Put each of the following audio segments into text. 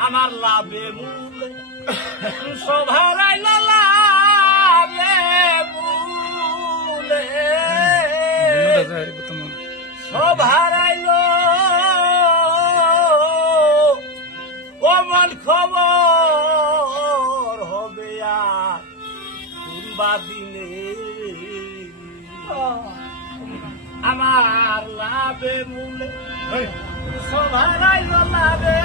আমার লাভে মূলে সভারাইল লাভে মূলে সভারাইল অমন খবর হবে আর কোনবা দিনে আমার লাভে মূলে সভারাইল লাভে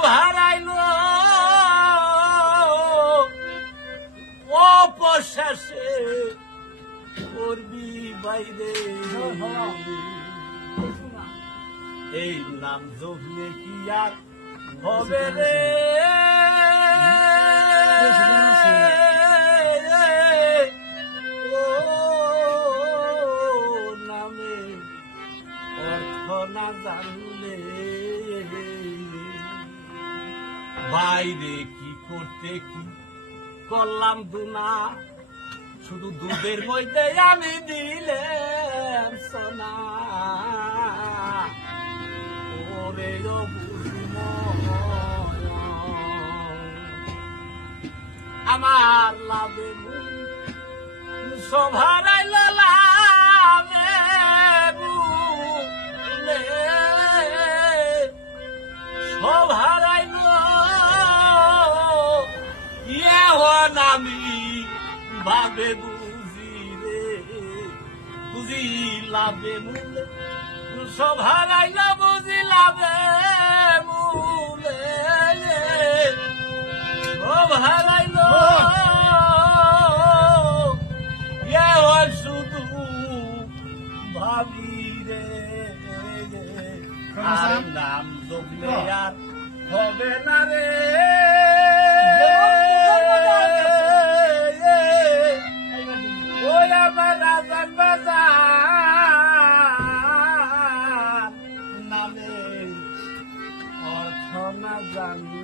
সভারাইল অপশেষে করবি বাইরে এই নাম জপলে কি আর হবে রে না জানলে বাইরে কি করতে কি করলাম দুনা শুধু দুধের মধ্যে আমি দিলাম সোনা ওরে আমার লাভে সভারাইল লাভে সভারাইল আমি ভাবে বুঝি রে বুঝি লাভে মূলে সভারাইল বুঝি লাভে মূলে সভারাইল শুধু ভাবি রে নাম জপলে আর হবে না রে ওই আমার রাজান বাজার নামে অর্থ না জানি